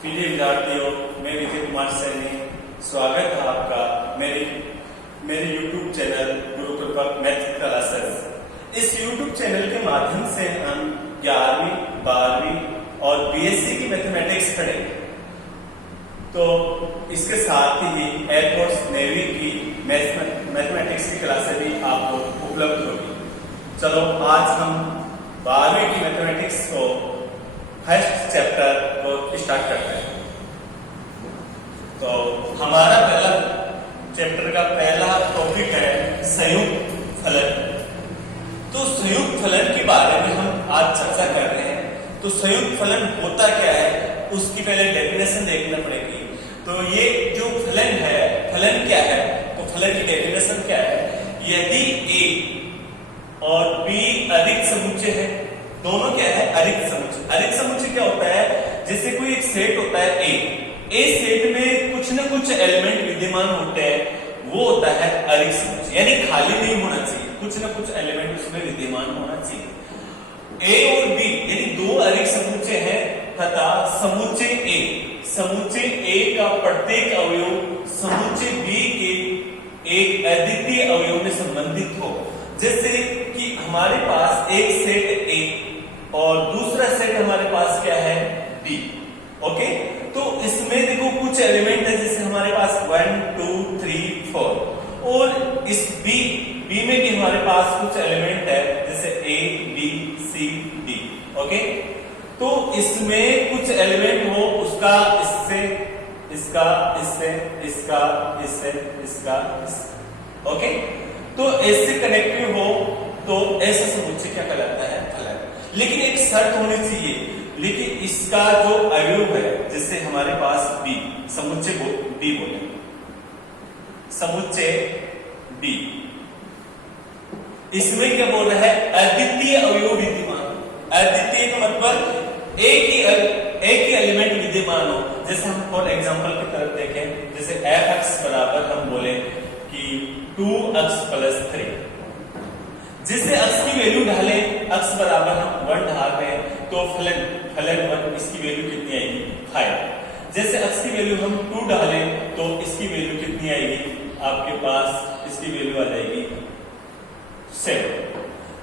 प्रिय विद्यार्थियों, मैं विजय कुमार सैनी। स्वागत है आपका मेरे YouTube चैनल गुरु कृपा मैथ क्लासेस। इस YouTube चैनल के माध्यम से हम 11वीं, 12वीं और BSc की मैथमेटिक्स पढ़ेंगे। तो इसके साथ ही एयरफोर्स नेवी की मैथमेटिक्स की क्लासेस भी आपको उपलब्ध होगी। चलो आज हम 12वीं की मैथमेटिक्स को फर्स्ट चैप्टर को स्टार्ट करते हैं। तो हमारा पहला चैप्टर का पहला टॉपिक है संयुक्त फलन। तो संयुक्त फलन के बारे में हम आज चर्चा कर रहे हैं। तो संयुक्त फलन होता क्या है, उसकी पहले डेफिनेशन देखना पड़ेगी। तो ये जो फलन है, फलन क्या है? तो फलन की डेफिनेशन क्या है? यदि A और B अधिक समुच्चय है, दोनों क्या है? अधिक समुच्चय। अधिक समुच्चय क्या होता है? जैसे कोई एक सेट होता है ए सेट में कुछ न कुछ एलिमेंट विद्यमान होते हैं, वो होता है अधिक समुच्चय। यानी खाली नहीं होना चाहिए, कुछ न कुछ एलिमेंट उसमें विद्यमान होना चाहिए। ए और बी यानी दो अधिक समुच्चय हैं तथा समुच्चय ए का प्रत्येक अवयव समुच्चय बी के एक अद्वितीय अवयव में संबंधित हो। जैसे कि हमारे पास एक सेट ए और दूसरा सेट हमारे पास क्या है? बी। ओके, तो इसमें देखो कुछ एलिमेंट है, जैसे हमारे पास 1 2 3 4 और इस बी में भी हमारे पास कुछ एलिमेंट है, जैसे A B C D. Okay, तो इसमें कुछ एलिमेंट हो, उसका इससे इसका इससे इसका इससे इसका इससे। ओके, तो ऐसे कनेक्टिव हो तो ऐसा समुच्चय क्या कहलाता है? फलन। लेकिन एक शर्त होनी चाहिए, लेकिन इसका जो अवयव है, जैसे हमारे पास बी, समुच्चय बी बोले, समुच्चय बी, इसमें क्या बोल रहा है? अद्वितीय अवयव विद्यमान। अद्वितीय का मतलब एक ही एलिमेंट विद्यमान हो। जैसे हम फॉर एग्जांपल की तरफ देखें, जैसे f(x) बराबर हम बोले कि 2x + 3। जिससे x की वैल्यू ढालें, x बराबर हम 1 ढाल रहे हैं, तो फलन 1 इसकी वैल्यू कितनी आएगी? 5। जैसे x की वैल्यू हम 2 डालें तो इसकी वैल्यू कितनी आएगी? आपके पास इसकी वैल्यू आ जाएगी 7।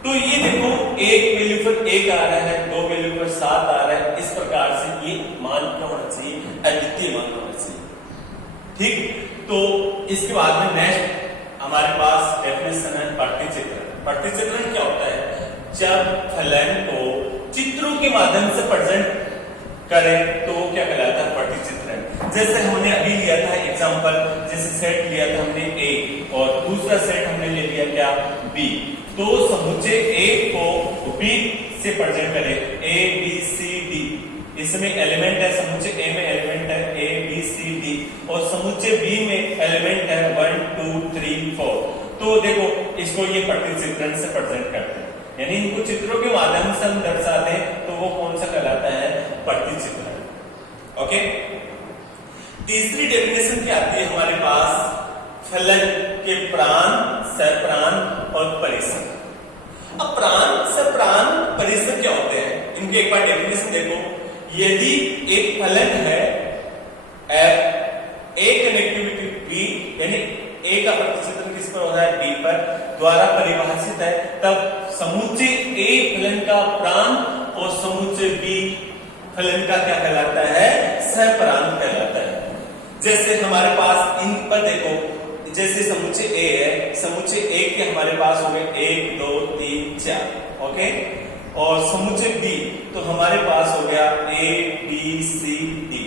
तो ये देखो, एक वैल्यू पर 1 आ रहा है, दो वैल्यू पर 7 आ रहा है। इस प्रकार से ये मान क्या होना चाहिए? अद्वितीय मान होना चाहिए। ठीक, तो इसके बाद में नेक्स्ट हमारे पास डेफिनेशन है प्रतिचित्रण। प्रतिचित्रण क्या होता है? जब फलन को चित्रों के माध्यम से प्रेजेंट करें तो क्या कहलाता है? प्रतिचित्रण। जैसे हमने अभी लिया था एग्जांपल, जैसे सेट लिया था हमने ए और दूसरा सेट हमने ले लिया क्या? बी। तो समुच्चय ए को बी से प्रेजेंट करें, ए बी सी डी। इसमें एलिमेंट है, समुच्चय ए में एलिमेंट है ए बी सी डी और समुच्चय बी में एलिमेंट है 1 2 3 4। तो देखो, इसको ये प्रतिचित्रण से प्रेजेंट करते हैं, यानी इनको चित्रों के माध्यम से हम दर्शाते हैं, तो वो कौन सा कहलाता है? प्रतिचित्रण। ओके, तीसरी डेफिनेशन क्या आती है हमारे पास? फलन के प्राण, सप्राण और परिसर। अब प्राण, सप्राण, परिसर क्या होते हैं? इनके एक बार डेफिनेशन देखो। यदि एक फलन है f, a कनेक्टिविटी b, यानी a का प्रतिचित्रण किस पर हो रहा है? b पर, द्वारा परिभाषित है, तब समुच्चय a फलन का प्राण और समुच्चय b फलन का क्या कहलाता है? सप्राण कहलाता है। जैसे हमारे पास इन पर देखो, जैसे समुच्चय a है, समुच्चय a के हमारे पास हो गए 1 2 3 4। ओके, और समुच्चय b तो हमारे पास हो गया a b c d।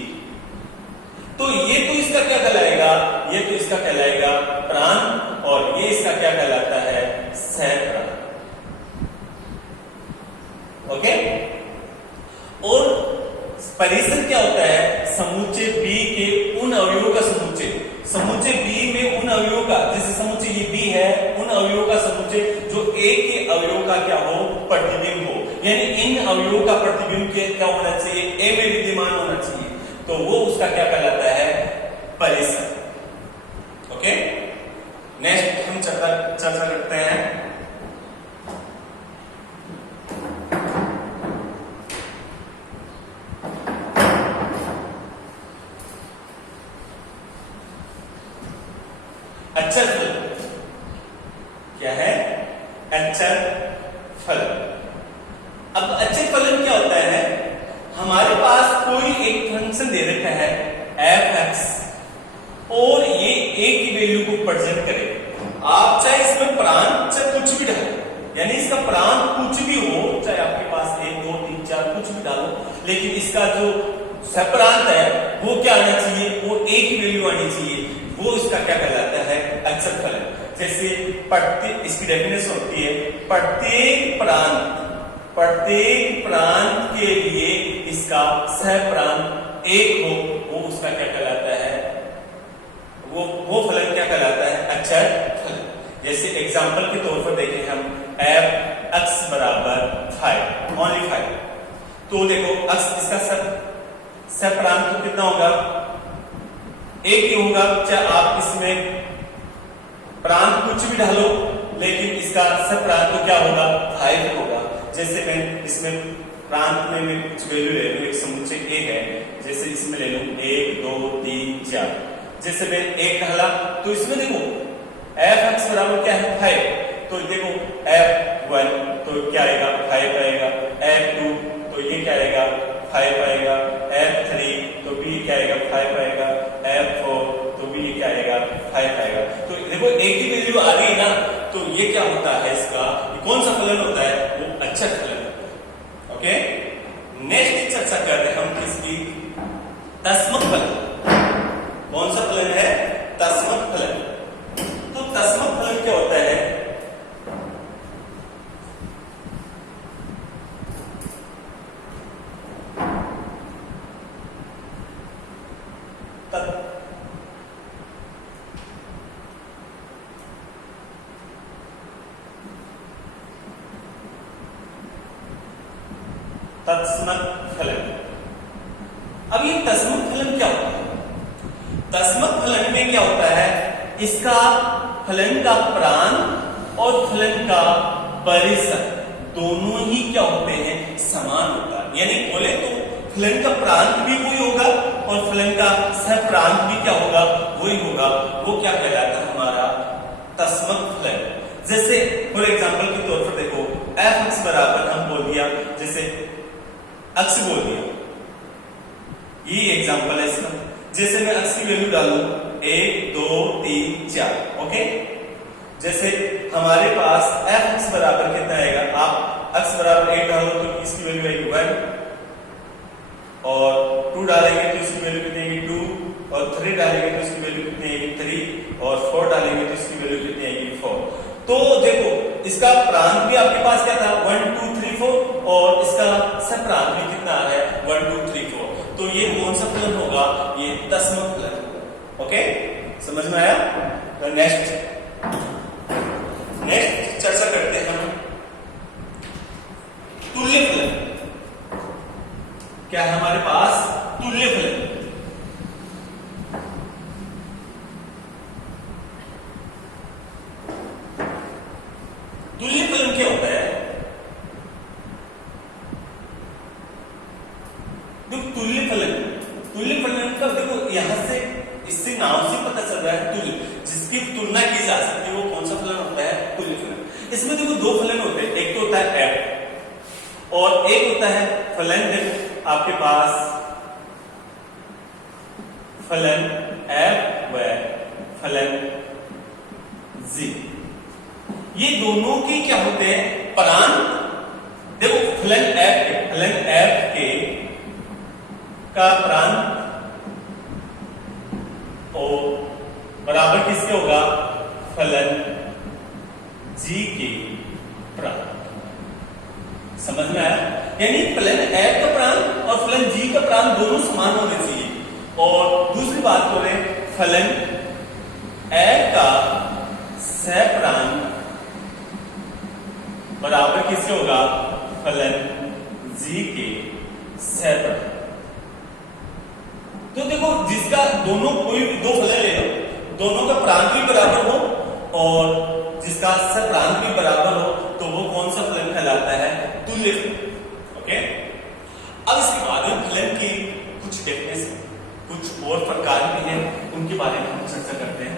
तो ये तो इसका क्या कहलाएगा? ये तो इसका कहलाएगा प्राण और ये इसका क्या कहलाता है? सप्राण। ओके, और परिसर क्या होता है? समुच्चय बी के उन अवयवों का समुच्चय, समुच्चय बी में उन अवयवों का, जैसे समुच्चय ये बी है, उन अवयवों का समुच्चय जो ए के अवयवों का क्या हो? प्रतिबिंब हो। यानी इन अवयवों का प्रतिबिंब क्या होना चाहिए? ए में विद्यमान होना चाहिए, तो वो उसका क्या कहलाता है? परिसर। ओके, नेक्स्ट हम चर्चा करते हैं अचर फलन। क्या है? अचर फलन। अब अचर फलन क्या होता है? हमारे पास कोई एक फंक्शन दे रखा है f(x) और ये a की वैल्यू को प्रेजेंट करे। आप चाहे इसमें प्रांत चाहे कुछ भी डालो, यानी इसका प्रांत कुछ भी हो, चाहे आपके पास 1 2 3 4 कुछ भी डालो, लेकिन इसका जो सप्रांत है वो क्या आना चाहिए? वो a की वैल्यू आनी चाहिए। वो इसका क्या कहलाता है? अचर फलन। जैसे इसकी डेफिनेशन होती है प्रत्येक प्रांत के लिए इसका सहप्रांत 1 हो, वो उसका क्या कहलाता है? वो फलन क्या कहलाता है? अचर फलन। जैसे एग्जांपल के तौर पर देखें हम f(x) बराबर 5, ओनली 5। तो देखो इसका सहप्रांत तो कितना होगा? 1 ही होगा, चाहे आप इसमें प्रांत कुछ भी डालो, लेकिन इसका सहप्रांत तो क्या होगा? 5 होगा। जैसे मैं इसमें प्रांत में मैं कुछ वैल्यू ले लूं, एक समुच्चय a है, जैसे इसमें ले लूं 1 2 3 4। जैसे मैं 1 डाला तो इसमें देखो f(x) बराबर क्या है? 5। तो देखो f(1) तो क्या आएगा? 5 आएगा। f(2) तो ये क्या आएगा? 5 आएगा। f(3) तो भी क्या आएगा? 5 आएगा। f(4) तो भी क्या आएगा? 5 आएगा। तो देखो एक ही वैल्यू आ रही है ना, तो ये क्या होता है? इसका कौन सा फलन होता है? वो अचर फलन होता है। ओके, नेक्स्ट चर्चा करते हैं हम किसकी? तस्मक फलन। कौन सा फलन है? तस्मक फलन। तो तस्मक फलन क्या होता है? तस्मक फलन। अब ये तस्मक फलन क्या होता है? तस्मक फलन में क्या होता है? इसका फलन का प्रांत और फलन का परिसर दोनों ही क्या होते हैं? समान होता है। यानी बोले तो फलन का प्रांत भी वही होगा और फलन का सहप्रांत भी क्या होगा? वही होगा। वो क्या कहलाता है? हमारा तस्मक फलन। जैसे फॉर एग्जांपल के तौर पर देखो f(x) बराबर हम बोल दिया, जैसे x बोल दिया, ये एग्जांपल है इसका। जैसे मैं x की वैल्यू डालूं 1 2 3 4, ओके। जैसे हमारे पास f(x) बराबर कितना आएगा? आप x बराबर 1 डालो तो इसकी वैल्यू आएगी 1, और 2 डालेंगे तो इसकी वैल्यू कितनी आएगी? 2, और 3 डालेंगे तो इसकी वैल्यू कितनी आएगी? 3, और 4 डालेंगे तो इसकी वैल्यू कितनी आएगी? 4। तो देखो इसका प्रांत भी आपके पास क्या था? 1 2 3 4, और इसका सहप्रांत भी कितना आ रहा है? 1 2 3 4। तो ये कौन सा फलन होगा? ये तस्मक फलन होगा। ओके, समझ में आया? तो नेक्स्ट चर्चा करते हैं हम तुल्य फलन। क्या है हमारे पास? तुल्य फलन। तुल्य फलन क्या होता है? तुल्य फलन का देखो यहां से इससे नाम से पता चल रहा है तुल्य, जिसकी तुलना की जा सकती है वो कौन सा फलन होता है? तुल्य फलन। इसमें देखो 2 फलन होते हैं, एक तो होता है f और एक होता है फलन। देखो आपके पास फलन f व फलन g, ये दोनों की क्या होते हैं? प्रांत। देखो फलन f के का प्रांत और बराबर किसके होगा? फलन g के प्रांत। समझ में आया? यानी फलन f का प्रांत और फलन g का प्रांत दोनों समान होने चाहिए। और दूसरी बात बोले फलन f का सहप्रांत बराबर किससे होगा? फलन g के सहप्रांत। तो देखो जिसका दोनों कोई 2 फलन ले लो, दोनों का प्रांत भी बराबर हो और जिसका सहप्रांत भी बराबर हो, तो वो कौन सा फलन कहलाता है? तुल्य फलन। ओके, अब इसके बाद हम फलन की कुछ डेफिनेशन, कुछ और प्रकार भी हैं, उनके बारे में हम चर्चा करते हैं।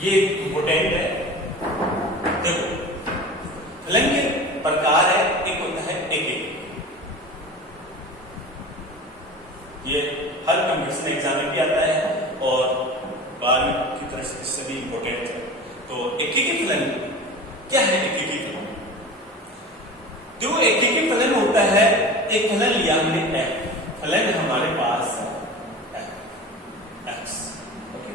ये इंपोर्टेंट है। देखो फलन के प्रकार है, एक होता है एक, ये हर कंपटीशन एग्जाम में भी आता है और 12वीं की तरह से भी इंपोर्टेंट है। तो एकीकृत फलन क्या है? एकीकृत फलन जो एकीकृत फलन होता है, एक फलन लिया हमने f, फलन हमारे पास है x, ओके।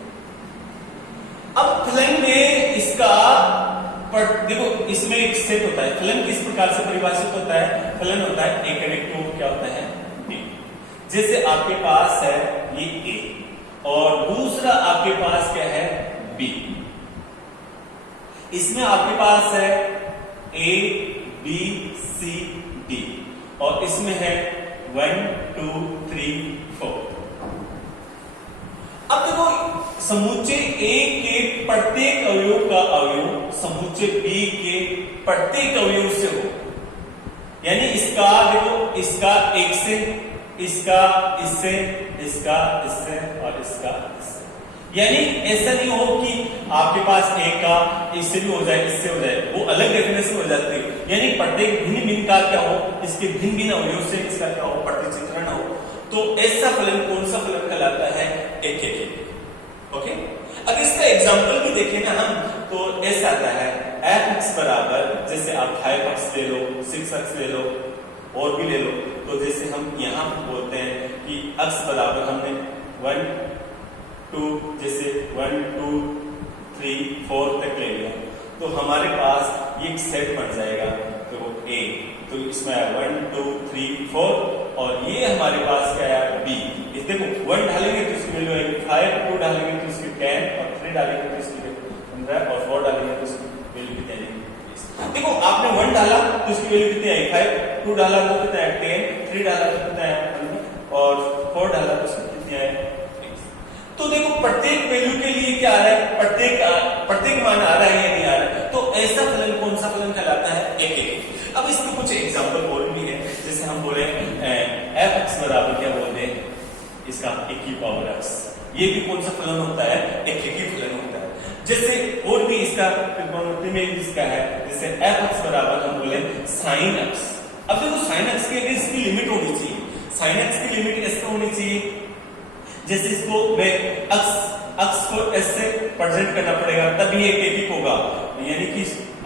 अब फलन में इसका देखो इसमें एक सेट होता है। फलन किस प्रकार से परिभाषित होता है? फलन होता है a कनेक्ट टू क्या होता है b। जैसे आपके पास है ये a और दूसरा आपके पास क्या है b। इसमें आपके पास है a b c d और इसमें है 1 2 3 4। अब देखो समूचे A के प्रत्येक अवयव का अवयव समूचे B के प्रत्येक अवयव से हो, यानी इसका देखो इसका एक से, इसका इससे, इसका इससे और इसका इससे। यानी ऐसा नहीं हो कि आपके पास एक का इससे भी हो जाए इससे हो जाए, वो अलग डेफिनेशन हो जाती है। यानी प्रत्येक भिन्न भिन्न का क्या हो, इसके भिन्न भिन्न अवयव से इसका क्या हो, प्रतिचित्रण हो। तो ऐसा फलन कौन सा फलन कहलाता है? एक एक। ओके, अब इसका एग्जांपल भी देखें ना हम, तो ऐसा आता है f(x) बराबर, जैसे आप 5x ले लो, 6x ले लो और भी ले लो। तो जैसे हम यहां बोलते हैं कि x बराबर हमने 1 2 जैसे 1 2 3 4 तक ले लिया, तो हमारे पास ये एक सेट बन जाएगा। तो a, तो इसमें 1 2 3 4 और ये हमारे पास क्या है b। इस देखो 1 डालेंगे तो इसकी वैल्यू आएगी 5, 2 डालेंगे तो इसकी 10 और 3 डालेंगे तो इसकी 15 और 4 डालेंगे तो इसकी वैल्यू कितनी आएगी 20। देखो आपने 1 डाला तो इसकी वैल्यू कितनी आई 5, 2 डाला तो कितना है 10, 3 डाला तो कितना है 15 और 4 डाला तो इसकी कितनी है 20। तो देखो प्रत्येक वैल्यू के लिए क्या आ रहा है, प्रत्येक मान आ रहा है या नहीं आ रहा है। तो ऐसा फलन कौन सा फलन कहलाता है? एक एक। अब इसके कुछ एग्जांपल और भी है, जैसे हम बोले f(x) बराबर क्या बोलते हैं इसका e⁻x। ये भी कौन सा फलन होता है? एक ही फलन होता है। जैसे और भी इसका त्रिकोणमिति में इसका है, जैसे f(x) बराबर हम बोले sin x। अब देखो sin x के लिए इसकी लिमिट होनी चाहिए। sin x की लिमिट कैसे होनी चाहिए? जैसे इसको मैं x को s से प्रेजेंट करना पड़ेगा तभी एक एक होगा। यानी कि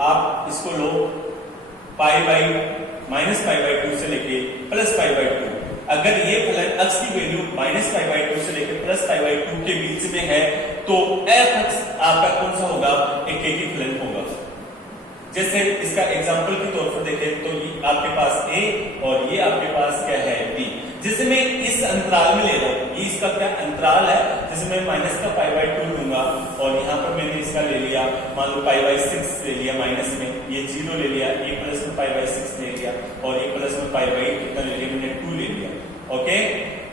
आप इसको लो पाई बाई -π/2 से लेके +π/2। अगर ये फलन x की वैल्यू -π/2 से लेकर +π/2 के बीच में है तो f(x) आपका कौन सा होगा? एक ही फलन होगा। जैसे इसका एग्जांपल के तौर पर देखें तो ये आपके पास a और ये आपके पास क्या है b। जैसे मैं इस अंतराल में ले रहा हूं, ये इसका क्या अंतराल है, जैसे मैं -π/2 लूंगा और यहाँ पर मैंने इसका ले लिया मान लो π/6 ले लिया, माइनस में ये 0 ले लिया, ये प्लस में π/6 ले लिया और ये प्लस में कितना ले लिया मैंने 2 ले लिया। ओके,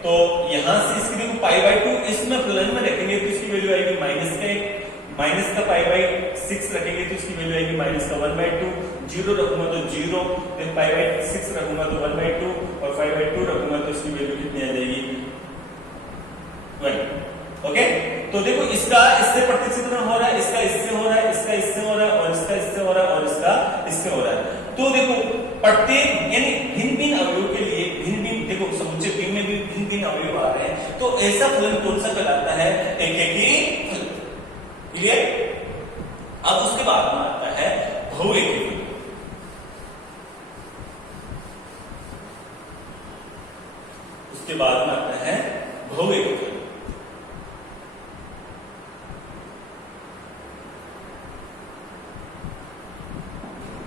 तो यहाँ से इसकी देखो π/2 इसमें फलन में रखेंगे तो इसकी वैल्यू आएगी माइनस का π/6 रखेंगे तो इसकी वैल्यू आएगी -1/2। 0 रखूंगा तो 0, फिर π/6 रखूंगा तो 1/2 और 5/2 रखूंगा तो इसकी वैल्यू कितनी आ जाएगी 1। ओके, तो देखो इसका इससे प्रतिचित्रण हो रहा है, इसका इससे हो रहा है, इसका इससे हो रहा है और इसका इससे हो रहा है और इसका इससे हो रहा है। तो देखो प्रत्येक यानी भिन्न भिन्न अवयव के लिए भिन्न भिन्न, देखो समुच्चय B में भी भिन्न भिन्न अवयव आ रहे हैं। तो ऐसा फलन कौन सा कहलाता है? एकेकी फलन। क्लियर? अब उसके बाद में आता है बहुएकी फलन। उसके बाद में आता है बहुएकी फलन।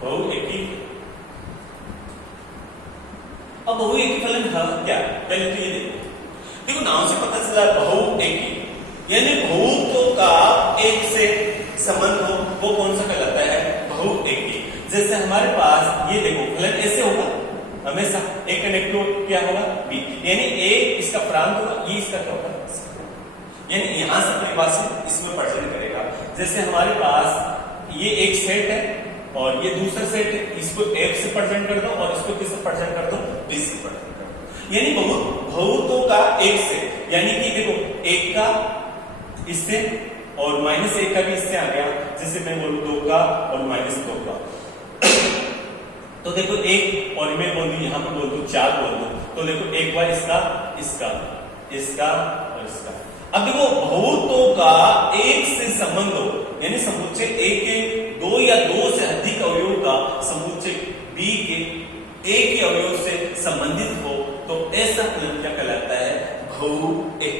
बहुएकी, अब बहुएकी फलन है क्या? पहले तो ये देखो नाम से पता चला बहुएकी यानी बहुत्व का एक से संबंध हो, वो कौन सा कहलाता है? बहुएकी। जैसे हमारे पास ये देखो फलन ऐसे होगा हमेशा, ए कनेक्ट टू क्या होगा बी, यानी ए इसका प्रांत होगा, ये इसका क्या होगा, यानी यहां से परिभाषित इसमें प्रेजेंट करेगा। जैसे हमारे पास ये एक सेट है और ये दूसरा सेट है, इसको एक से प्रेजेंट कर दो और इसको किससे प्रेजेंट कर दो? बी से प्रेजेंट कर दो। यानी बहुत्व का एक से, यानी कि देखो एक का इससे और -1 का भी इससे आ गया, जैसे मैं बोलूं 2 का और -2 का। तो देखो एक, और मैं बोल दूं यहाँ पर बोल दूं 4 बोल दूं, तो देखो एक बार इसका, इसका, इसका और इसका। अब देखो बहुतों का एक से संबंध हो, यानी समुच्चय ए के 2 या 2 से अधिक अवयव का समुच्चय बी के एक ही अवयव से संबंधित हो, तो ऐसा फलन क्या कहलाता है? बहुएक।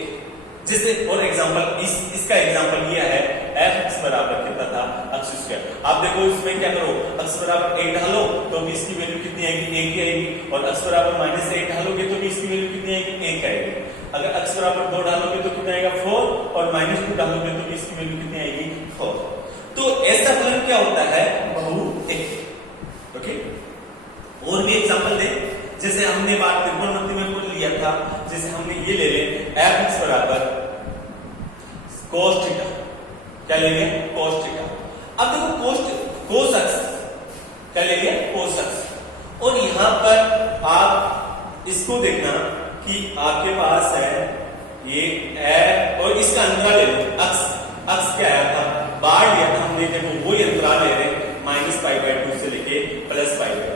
जैसे फॉर एग्जांपल इसका एग्जांपल ये है, f बराबर कितना था? x square. आप देखो इसमें क्या करो, x बराबर 8 डालो तो भी इसकी वैल्यू कितनी आएगी? 1 ही आएगी। और x बराबर -1 डालोगे तो भी इसकी वैल्यू कितनी आएगी? 1 आएगी। अगर x बराबर 2 डालोगे तो कितना आएगा? 4। और -2 डालोगे तो भी इसकी वैल्यू कितनी आएगी? 4। तो ऐसा फलन क्या होता है? बहुएक। ओके, और भी एग्जांपल दे, जैसे हमने बात त्रिकोणमिति में बोल लिया था, जैसे हमने ये ले ले f(x) बराबर cos थीटा। क्या ले लिया? cos theta. अब देखो cos x क्या ले लिया? cos x। और यहां पर आप इसको देखना कि आपके पास है ये f और इसका अंतराल ले लो x क्या आया था? बाढ़ लिया था हमने, देखो वही अंतराल ले रहे -π/2 से लेके +π/2,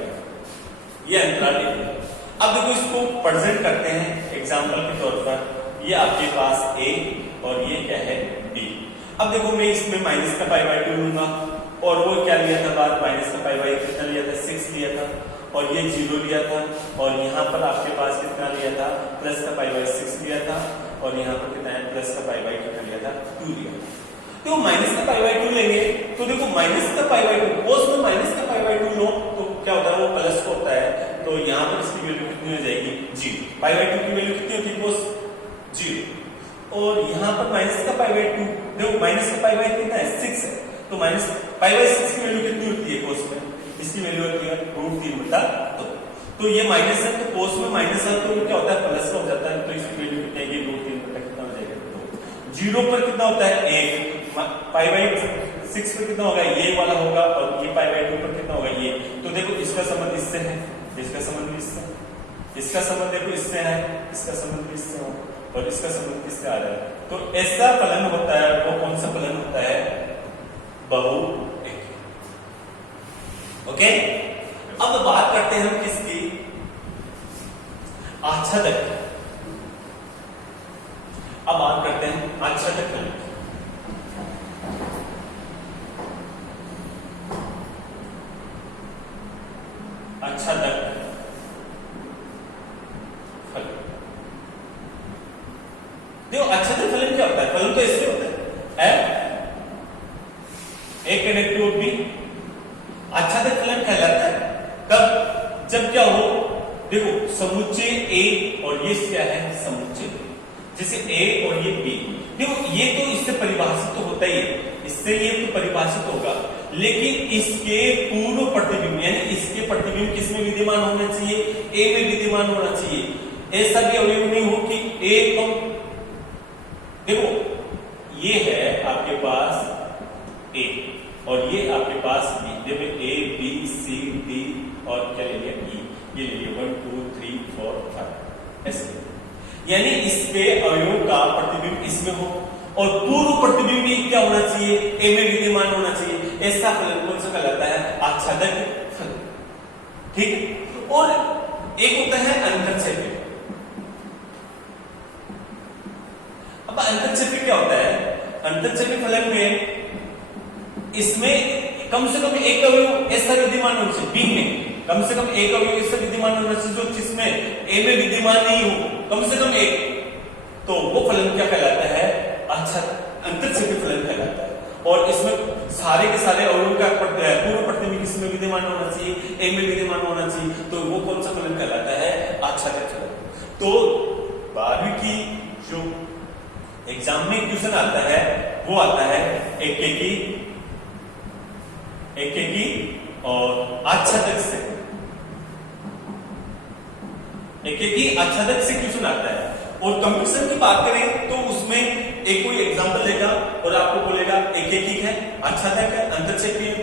ये अंतराल ले लिया। अब देखो इसको प्रेजेंट करते हैं एग्जांपल के तौर पर, ये आपके पास a और ये क्या है? b। अब देखो मैं इसमें -π/2 लूंगा, और वो क्या लिया था बात? -π/2 कितना लिया था? 6 लिया था, और ये 0 लिया था, और यहाँ पर आपके पास कितना लिया था? +π/6 लिया था, और यहाँ पर कितना है? +π/2 कितना लिया था? 2 लिया था। तो -π/2 लेंगे तो देखो -π/2 कोस में -π/2 लो तो क्या होता है? वो प्लस होता है, तो यहाँ पर इसकी वैल्यू कितनी हो जाएगी? 0। π/2 की वैल्यू कितनी होती है? कोस 0। और यहाँ पर -π/2 देखो, -π/2 कितना है? 6 है, तो -π/6 की वैल्यू कितनी होती है कोस में? इसकी वैल्यू होती है √3/2। तो ये माइनस है, तो कोस में माइनस है तो क्या होता है? प्लस हो जाता है, तो इसकी वैल्यू कितनी आएगी? √3/2 कितना हो जाएगा? 0 पर कितना होता है? 1। π/6 पर कितना होगा? ये वाला होगा, और ये π/2 पर कितना होगा? ये। तो देखो इसका संबंध इससे है, इसका संबंध इससे, इसका संबंध देखो इससे है, इसका संबंध इससे हो, और इसका संबंध इससे आ रहा है। तो ऐसा फलन होता है, वो कौन सा फलन होता है? बहुएक। ओके, अब बात करते हैं हम किसकी? आच्छादक। अब बात करते हैं आच्छादक फलन। आच्छादक फलन। देखो आच्छादक फलन क्या होता है? फलन तो ऐसे होता है f a कनेक्टिव b। आच्छादक फलन कहलाता है कब? जब क्या हो? देखो समुच्चय a और ये क्या है? समुच्चय b। जैसे a और ये b, देखो ये तो इससे परिभाषित तो होता ही है, इससे ये तो परिभाषित होगा, लेकिन इसके पूर्व प्रतिबिंब यानी इसके प्रतिबिंब किसमें विद्यमान होना चाहिए? a में विद्यमान होना चाहिए। ऐसा भी अवयव नहीं हो कि a कम, देखो ये है आपके पास a और ये आपके पास b, देखो a b c d और क्या ले लिया? e, ये ले लिया 1 2 3 4 5 ऐसे, यानी इसके अवयव का प्रतिबिंब इसमें हो और पूर्व प्रतिबिंब भी क्या होना चाहिए? a में विद्यमान होना चाहिए। ऐसा फलन कौन सा कहलाता है? आच्छादक फलन। ठीक, और एक होता है अंतरछेदी। अब अंतरछेदी क्या होता है? अंतरछेदी फलन में इसमें कम से कम एक अवयव ऐसा विद्यमान होना चाहिए, b में कम से कम एक अवयव ऐसा विद्यमान होना चाहिए जो जिसमें a में विद्यमान नहीं हो, कम से कम एक, तो वो फलन क्या कहलाता है? अच्छा, अंतरछेदी फलन कहलाता है। और इसमें सारे के सारे अवयव का पूर्व प्रतिबिंब किसमें विद्यमान होना चाहिए? a में विद्यमान होना चाहिए, तो वो कौन सा फलन कहलाता है? आच्छादक फलन। तो 12वीं की जो एग्जाम में क्वेश्चन आता है वो आता है एकेकी और आच्छादक से, एकेकी आच्छादक से क्वेश्चन आता है। और कंपटीशन की बात करें तो उसमें एक कोई एग्जांपल देगा और आपको बोलेगा एकेकी है, आच्छादक है, अंतरछेदी है,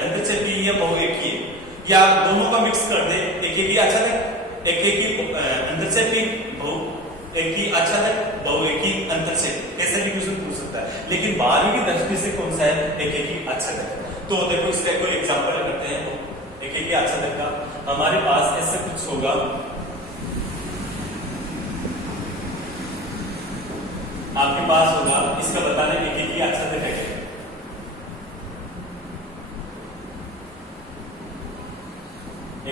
अंतरछेदी या बहुएकी है, या दोनों का मिक्स कर दे, एकेकी आच्छादक, एकेकी अंतरछेदी, एक ही आच्छादक, दो एक ही अंतरछेद, ऐसे भी क्वेश्चन पूछ सकता है। लेकिन 12वीं की दृष्टि से कौन सा है? एक ही आच्छादक। तो देखो इसका कोई एग्जांपल करते हैं। एक ही आच्छादक का हमारे पास ऐसे कुछ होगा, आपके पास होगा, इसका बताना एक ही आच्छादक है क्या?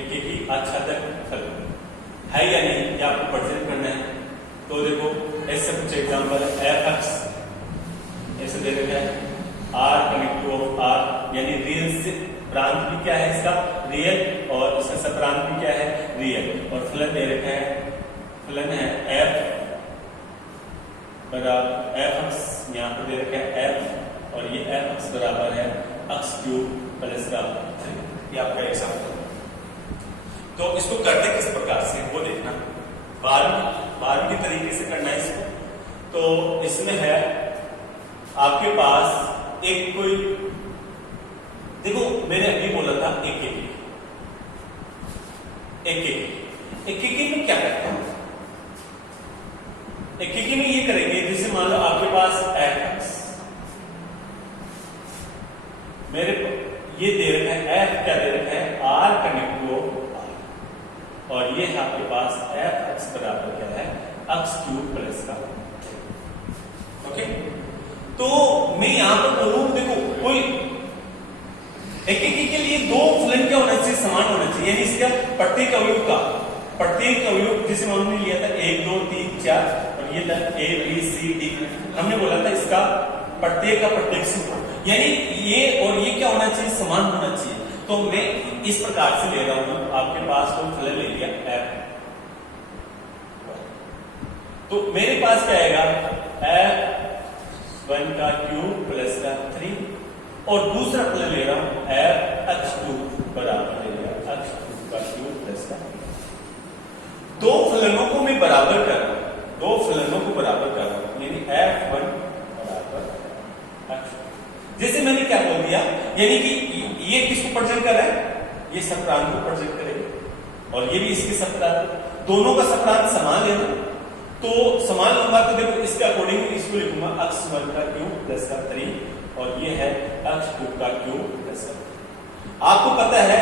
एक ही आच्छादक फलन है या नहीं, ये आपको प्रेजेंट करना है। तो देखो ऐसे कुछ एग्जांपल है, एफ एक्स ऐसे दे रखा है, are connect to of are, यानी रियल से प्रांत भी क्या है इसका? रियल, और इसका सप्रांत भी क्या है? रियल। और फलन दे रखा है, फलन है एफ बराबर एफ एक्स, यहाँ पर दे रखा है एफ, और ये एफ एक्स बराबर है एक्स क्यूब प्लस का 3। ये आपका एग्जांपल। तो इसको करते किस प्रकार से वो देखना, 12वीं के तरीके से करना है इसको। तो इसमें है आपके पास एक कोई, देखो मैंने अभी बोला था एक में क्या करते हैं? एक में ये करेंगे, जैसे मान लो आपके पास एफ एक्स, मेरे ये दे रखा है एफ, क्या दे रखा है? आर कनेक्ट टू और ये है आपके पास एफ एक्स बराबर क्या है? एक्स क्यूब प्लस का 3। ओके, तो मैं यहां पर बोलूं, देखो कोई एक के लिए दो फलन क्या होना चाहिए? समान होना चाहिए, यानी इसका प्रत्येक अवयव जिसे हमने लिया था 1 2 3 4 और ये था ए बी सी डी, हमने बोला था इसका प्रत्येक का प्रत्येक से, यानी ये और ये क्या होना चाहिए? समान होना चाहिए। तो मैं इस प्रकार से ले रहा हूं, आपके पास कोई फलन ले लिया f, तो मेरे पास क्या आएगा? f1 का क्यूब प्लस का 3, और दूसरा फलन ले रहा हूं f x2 बराबर ले लिया x2 का क्यूब प्लस का 3। दो फलनों को मैं बराबर कर रहा हूं, दो फलनों को बराबर कर रहा हूं, यानी f1 बराबर x2। जैसे मैंने क्या बोल दिया, यानी कि ये किसको प्रेजेंट कर रहा है? ये सप्रांत को प्रेजेंट करेगा, और ये भी इसके सप्रांत, दोनों का सप्रांत समान है ना, तो समान लंबा, तो देखो इसके अकॉर्डिंग इसको लिखूंगा x1 का क्यूब प्लस का 3, और ये है x2 का क्यूब प्लस का 3। आपको पता है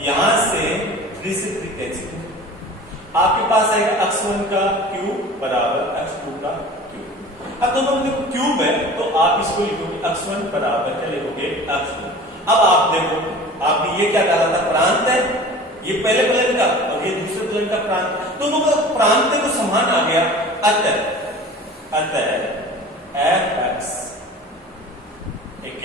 यहां से 3 से 3 कैंसिल, आपके पास आएगा x1 का क्यूब बराबर x2 का क्यूब। अब दोनों में देखो क्यूब है, तो आप इसको लिखोगे x1 बराबर क्या लिखोगे? x2। अब आप देखो, आपने ये क्या डाला था? प्रांत है, ये पहले फलन का और ये दूसरे फलन का प्रांत, दोनों का प्रांत को समान आ गया। अतः f x एक